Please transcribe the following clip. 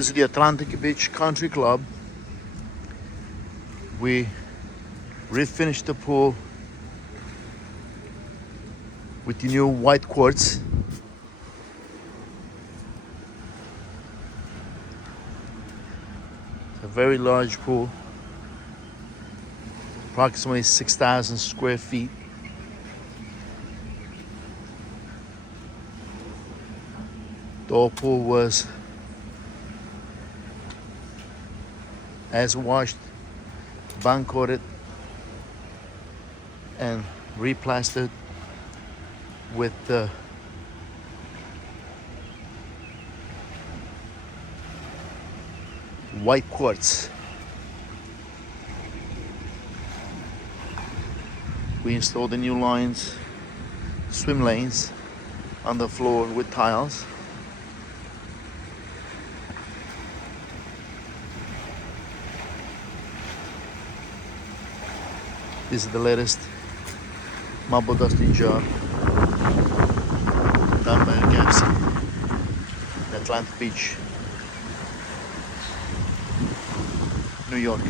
This is the Atlantic Beach Country Club. We refinished the pool with the new white quartz. It's a very large pool, approximately 6,000 square feet. The whole pool was as washed, bond coated, and replastered with the white quartz. We installed the new lines, swim lanes on the floor with tiles. This is the latest marble dusting job done by Gappsi in Atlantic Beach, New York.